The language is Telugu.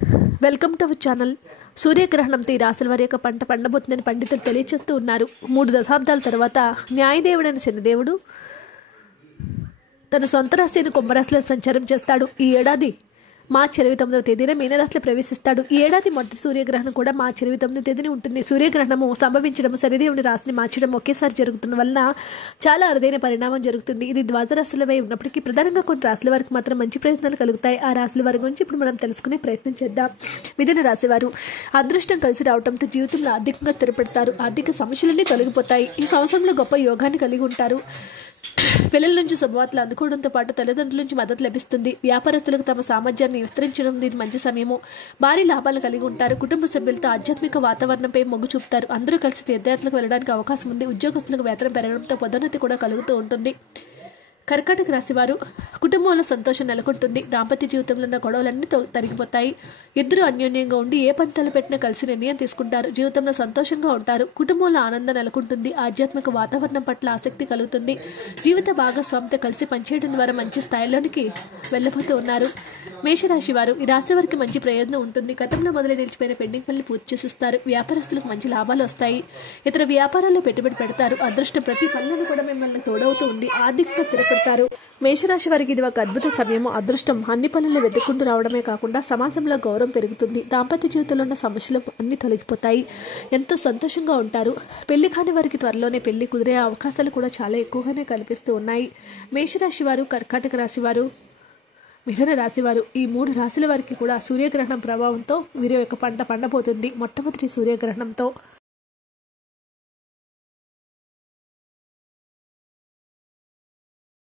Welcome to our channel. సూర్యగ్రహణంతో ఈ రాశుల వారి యొక్క పంట పండబోతుందని పండితులు తెలియజేస్తూ ఉన్నారు. 3 దశాబ్దాల తర్వాత న్యాయదేవుడైన శనిదేవుడు తన సొంత రాశిని కుంభరాశిలో సంచారం చేస్తాడు. ఈ ఏడాది మార్చి 29వ తేదీన మీనరాశిలో ప్రవేశిస్తాడు. ఈ ఏడాది మొదటి సూర్యగ్రహణం కూడా మార్చి 29వ తేదీన ఉంటుంది. సూర్యగ్రహణము సంభవించడం, శనిదేవుని రాశిని మార్చడం ఒకేసారి జరుగుతున్న వలన చాలా అరుదైన పరిణామం జరుగుతుంది. ఇది ద్వాదశ రాశులపై ఉన్నప్పటికీ ప్రధానంగా కొన్ని రాశుల వారికి మాత్రం మంచి ప్రయోజనాలు కలుగుతాయి. ఆ రాశుల వారి గురించి ఇప్పుడు మనం తెలుసుకునే ప్రయత్నం చేద్దాం. మిథున రాశి వారు అదృష్టం కలిసి రావడంతో జీవితంలో ఆర్థికంగా స్థిరపడతారు. ఆర్థిక సమస్యలన్నీ తొలగిపోతాయి. ఈ సంవత్సరంలో గొప్ప యోగాన్ని కలిగి ఉంటారు. పిల్లల నుంచి శుభవార్తలు అందుకోవడంతో పాటు తల్లిదండ్రుల నుంచి మద్దతు లభిస్తుంది. వ్యాపారస్తులకు తమ సామర్థ్యాన్ని విస్తరించడం ఇది మంచి సమయము. భారీ లాభాలు కలిగి ఉంటారు. కుటుంబ సభ్యులతో ఆధ్యాత్మిక వాతావరణంపై మొగ్గు చూపుతారు. అందరూ కలిసి తీర్థయాత్రలకు వెళ్ళడానికి అవకాశం ఉంది. ఉద్యోగస్తులకు వేతనం పెరగడంతో పదోన్నతి కూడా కలుగుతూ ఉంటుంది. కర్కాటక రాశి వారు కుటుంబంలో సంతోషం నెలకొంటుంది. దాంపత్య జీవితంలో ఉన్న గొడవలన్నీ తరిగిపోతాయి. ఇద్దరు అన్యోన్యంగా ఉండి ఏ పని తలపెట్టినా కలిసి నిర్ణయం తీసుకుంటారు. జీవితంలో సంతోషంగా ఉంటారు. కుటుంబంలో ఆనందం నెలకొంటుంది. ఆధ్యాత్మిక వాతావరణం పట్ల ఆసక్తి కలుగుతుంది. జీవిత భాగస్వామితో కలిసి పనిచేయడం ద్వారా మంచి స్థాయిలోనికి వెళ్ళబోతూ ఉన్నారు. మేషరాశి వారు ఈ రాశి వారికి మంచి ప్రయోజనం ఉంటుంది. గతంలో మొదలు నిలిచిపోయిన పెండింగ్ పనులు పూర్తి చేసిస్తారు. వ్యాపారస్తులకు మంచి లాభాలు వస్తాయి. ఇతర వ్యాపారాల్లో పెట్టుబడి పెడతారు. అదృష్టం ప్రతి పనులను కూడా మిమ్మల్ని తోడవుతూ ఉంది. ఆర్థికంగా స్థిరపడతారు. మేషరాశి వారికి ఇది ఒక అద్భుత సమయము. అదృష్టం అన్ని పనులను వెతుక్కుంటూ రావడమే కాకుండా సమాజంలో గౌరవం పెరుగుతుంది. దాంపత్య జీవితంలో ఉన్న సమస్యలు అన్ని తొలగిపోతాయి. ఎంతో సంతోషంగా ఉంటారు. పెళ్లి కాని వారికి త్వరలోనే పెళ్లి కుదిరే అవకాశాలు కూడా చాలా ఎక్కువగానే కనిపిస్తూ ఉన్నాయి. మేషరాశి వారు, కర్కాటక రాశి వారు, మిథున రాశి వారు ఈ 3 రాశుల వారికి కూడా సూర్యగ్రహణం ప్రభావంతో వీరి యొక్క పంట పండబోతుంది. మొట్టమొదటి సూర్యగ్రహణంతో